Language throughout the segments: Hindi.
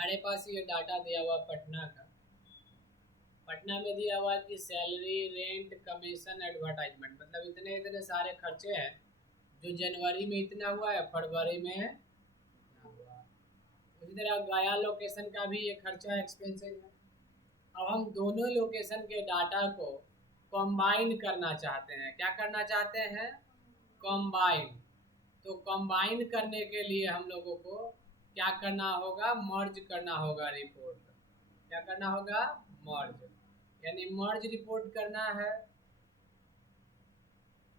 हमारे पास ये डाटा दिया हुआ पटना का। पटना में दिया हुआ कि सैलरी, रेंट, कमीशन, एडवर्टाइजमेंट, मतलब इतने इतने सारे खर्चे हैं। जो जनवरी में इतना हुआ है, फरवरी में इतना हुआ। उसी तरह गया लोकेशन का भी ये खर्चा एक्सपेंसेस है। अब हम दोनों लोकेशन के डाटा को कंबाइन करना चाहते हैं। क्या करना चाहते हैं? कंबाइन। तो कंबाइन करने के लिए हम लोगों को क्या करना होगा? मर्ज करना होगा रिपोर्ट। क्या करना होगा? मर्ज, यानी मर्ज रिपोर्ट करना है।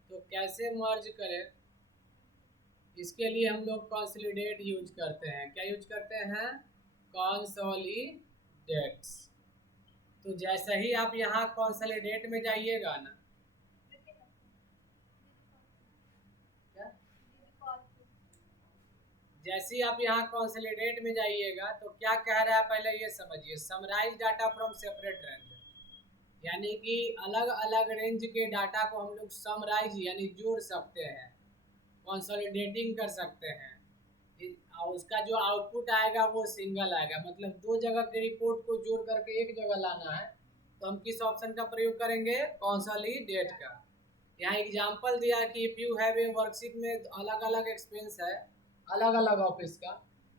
तो कैसे मर्ज करें? इसके लिए हम लोग कंसोलिडेट यूज करते हैं। क्या यूज करते हैं? कंसोलिडेट्स। तो जैसे ही आप यहाँ कंसोलिडेट में जाइएगा ना, जैसे ही आप यहाँ कंसोलिडेट में जाइएगा तो क्या कह रहा है पहले ये समझिए। Summarize data from separate range, यानी कि अलग अलग रेंज के डाटा को हम लोग समराइज यानी जोड़ सकते हैं, कंसोलिडेटिंग कर सकते हैं। और उसका जो आउटपुट आएगा वो सिंगल आएगा। मतलब दो जगह के रिपोर्ट को जोड़ करके एक जगह लाना है तो हम किस ऑप्शन का प्रयोग करेंगे? कंसोलिडेट का। यहाँ एग्जांपल दिया कि if you have a worksheet में अलग अलग एक्सपेंस है अलग अलग ऑफिस का,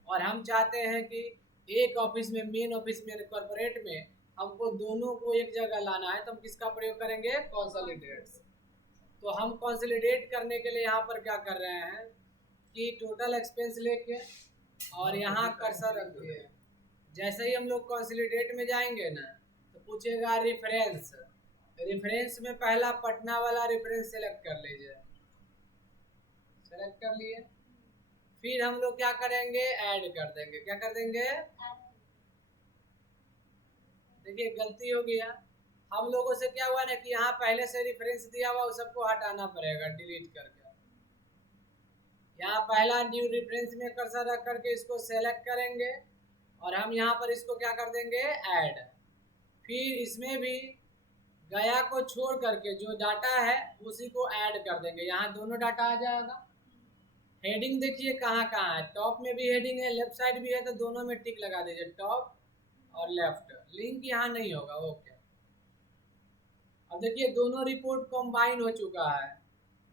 और हम चाहते हैं कि एक ऑफिस में, मेन ऑफिस में, कॉर्पोरेट में हमको दोनों को एक जगह लाना है तो हम किसका प्रयोग करेंगे? कंसोलिडेट्स। तो हम कंसोलिडेट करने के लिए यहाँ पर क्या कर रहे हैं कि टोटल एक्सपेंस लेके और यहाँ कर्सर रख दिए। जैसे ही हम लोग कंसोलिडेट में जाएंगे ना तो पूछेगा रेफरेंस। रेफरेंस में पहला पटना वाला रेफरेंस सेलेक्ट कर लीजिए। सेलेक्ट कर लिए, फिर हम लोग क्या करेंगे? ऐड कर देंगे। क्या कर देंगे? देखिए गलती हो गया। हम लोगों से क्या हुआ ना कि यहाँ पहले से रेफरेंस दिया हुआ वो सबको हटाना पड़ेगा डिलीट करके। यहाँ पहला न्यू रेफरेंस में कर्सर रख करके इसको सेलेक्ट करेंगे और हम यहाँ पर इसको क्या कर देंगे? ऐड। फिर इसमें भी गया को छोड़ करके जो डाटा है उसी को ऐड कर देंगे। यहाँ दोनों डाटा आ जाएगा। हेडिंग देखिए कहाँ कहाँ है। टॉप में भी हेडिंग है, लेफ्ट साइड भी है, तो दोनों में टिक लगा दीजिए, टॉप और लेफ्ट। लिंक यहाँ नहीं होगा। ओके, अब देखिए दोनों रिपोर्ट कंबाइन हो चुका है।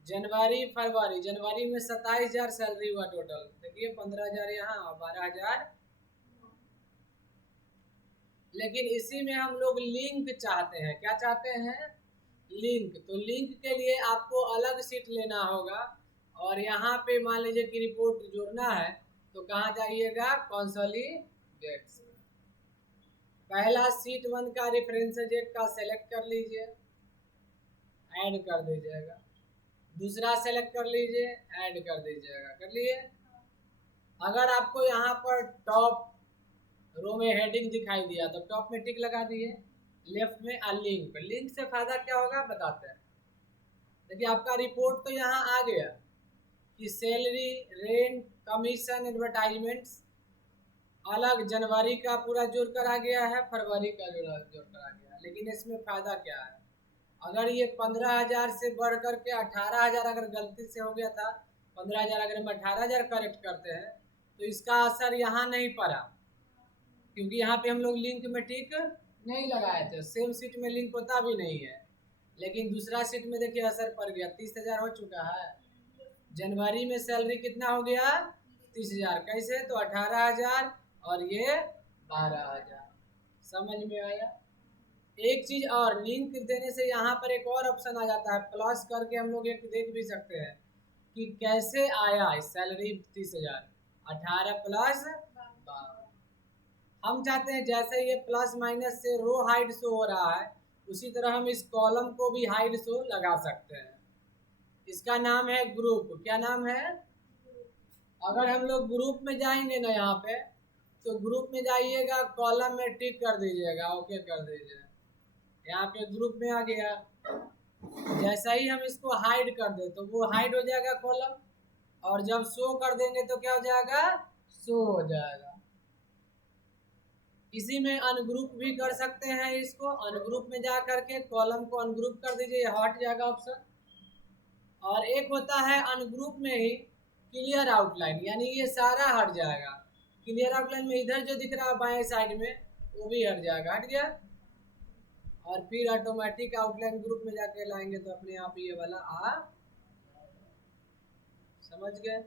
जनवरी फरवरी, जनवरी में 27,000 सैलरी हुआ टोटल। देखिए 15,000 यहाँ और 12,000। लेकिन इसी में हम लोग लिंक चाहते हैं। क्या चाहते हैं? लिंक। तो लिंक के लिए आपको अलग सीट लेना होगा और यहाँ पे मान लीजिए कि रिपोर्ट जोड़ना है तो कहाँ जाइएगा? कंसोलिडेट्स। पहला सीट 1 का रेफरेंसेस एक का सेलेक्ट कर लीजिए, ऐड कर दीजिएगा। दूसरा सेलेक्ट कर लीजिए, ऐड कर दीजिएगा। कर लिए? अगर आपको यहाँ पर टॉप रो में हेडिंग दिखाई दिया तो टॉप में टिक लगा दिए, लेफ्ट में लिंक। लिंक से फायदा क्या होगा बताते हैं। देखिए आपका रिपोर्ट तो यहाँ आ गया कि सैलरी, रेंट, कमीशन, एडवर्टाइजमेंट्स अलग जनवरी का पूरा जोड़ कर आ गया है, फरवरी का जोड़ कर आ गया। लेकिन इसमें फायदा क्या है? अगर ये 15,000 से बढ़ करके 18,000 अगर गलती से हो गया था, 15,000 अगर हम 18,000 करेक्ट करते हैं तो इसका असर यहाँ नहीं पड़ा, क्योंकि यहाँ पे हम लोग लिंक में टिक नहीं लगाए थे। सेम सीट में लिंक होता भी नहीं है। लेकिन दूसरा सीट में देखिए असर पड़ गया। 30,000 हो चुका है। जनवरी में सैलरी कितना हो गया? 30,000। कैसे? तो 18,000 और ये 12,000। समझ में आया? एक चीज और, लिंक देने से यहाँ पर एक और ऑप्शन आ जाता है, प्लस करके हम लोग एक देख भी सकते हैं कि कैसे आया सैलरी 30,000। 18 प्लस 12। हम चाहते हैं जैसे ये प्लस माइनस से रो हाइड शो हो रहा है उसी तरह हम इस कॉलम को भी हाइड शो लगा सकते हैं। इसका नाम है ग्रुप। क्या नाम है? अगर हम लोग ग्रुप में जाएंगे ना यहाँ पे, तो ग्रुप में जाइएगा, कॉलम में टिक कर दीजिएगा, ओके कर दीजिएगा। यहाँ पे ग्रुप में आ गया। जैसा ही हम इसको हाइड कर दे तो वो हाइड हो जाएगा कॉलम, और जब शो कर देंगे तो क्या हो जाएगा? शो हो जाएगा। इसी में अनग्रुप भी कर सकते हैं। इसको अनग्रुप में जा करके कॉलम को अनग्रुप कर दीजिए, हट जाएगा ऑप्शन। और एक होता है अनग्रुप में ही क्लियर आउटलाइन, यानी ये सारा हट जाएगा। क्लियर आउटलाइन में इधर जो दिख रहा है बाएं साइड में वो भी हट जाएगा, हट गया। और फिर ऑटोमेटिक आउटलाइन ग्रुप में जाके लाएंगे तो अपने आप ये वाला समझ गए।